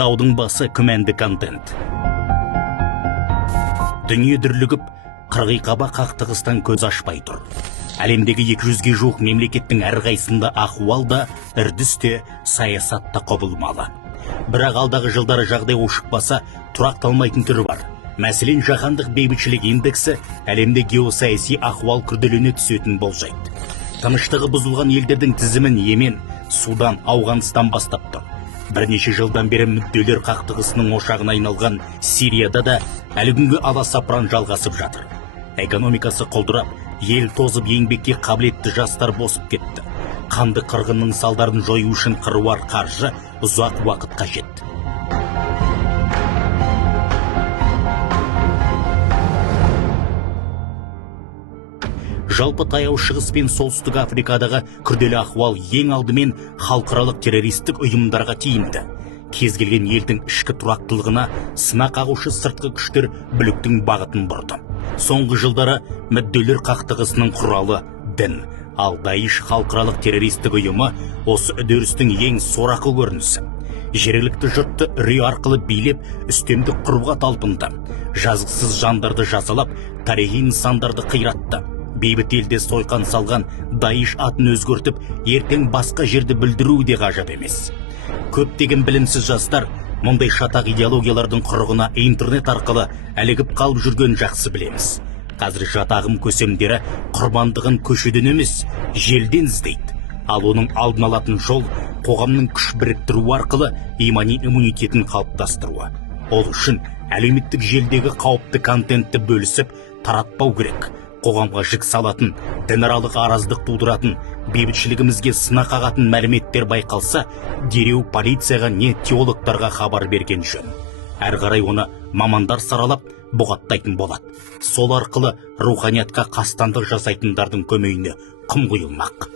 Даудың басы күмәнді контент. Дүние дүрлігіп, қырғиқаба қақтығыстан көз ашпай тұр. Әлемдегі 200-ге жуық мемлекеттің әрқайсында ахуал да, үрдіс те, саясат та құбылмалы. Бірақ алдағы жылдары жағдай ушықпаса, тұрақталмайтын түрі бар. Мәселен, жаһандық бейбітшілік индексі әлемде геосаяси ахуал күрделене түсетін болжайды. Тыныштығы бұзылған елдердің тізімін Йемен, Судан, Ауғанстан бастап тұр. Бірнеше жылдан бері мүдделер қақтығысының ошағына айналған Сирияда да әлі күнге аласапыран жалғасып жатыр. Экономикасы құлдырап, ел тозып, еңбекке қабілетті жастар босып кетті. Қанды қырғынның салдарын жою үшін қыруар қаржы ұзақ уақыт қажет. Жалпы таяу шығыс пен солтүстік Африкадағы күрделі ахуал ең алдымен халықаралық террористік ұйымдарға тиімді. Кез келген елдің ішкі тұрақтылығына сынақ қағушы сыртқы күштер бүліктің бағытын бұрды. Соңғы жылдары мүдделер қақтығысының құралы дін, ал Даиш халықаралық террористік ұйымы осы үдерістің ең сорақы көрінісі. Жергілікті жұртты үрей арқылы билеп, үстемдік құруға талпынды. Жазықсыз жандарды жазалап, тарихи нысандарды қиратты. Бейбіт елде сойқан салған Даиш атын өзгертіп, ертең басқа жерді бүлдіру де ғажап емес. Көптеген білімсіз жастар мұндай шатақ идеологиялардың құрығына интернет арқылы әлігіп қалып жүрген жақсы білеміз. Қазір жатағым көсемдері құрбандығын көшеден емес, желден іздейді. Ал оның алдын алатын жол қоғамның күш біріктіру арқылы имани иммунитетін қалыптастыруы. Ол үшін әлеуметтік желдегі қауіпті контентті бөлісіп таратпау керек. Қоғамға жік салатын, дінаралық араздық тудыратын, бейбітшілігімізге сына қағатын мәліметтер байқалса, дереу полицияға не теологтарға хабар берген жөн. Әр қарай оны мамандар саралап, бұғаттайтын болады. Сол арқылы руханиятқа қастандық жасайтындардың көмейіне құм құйылмақ.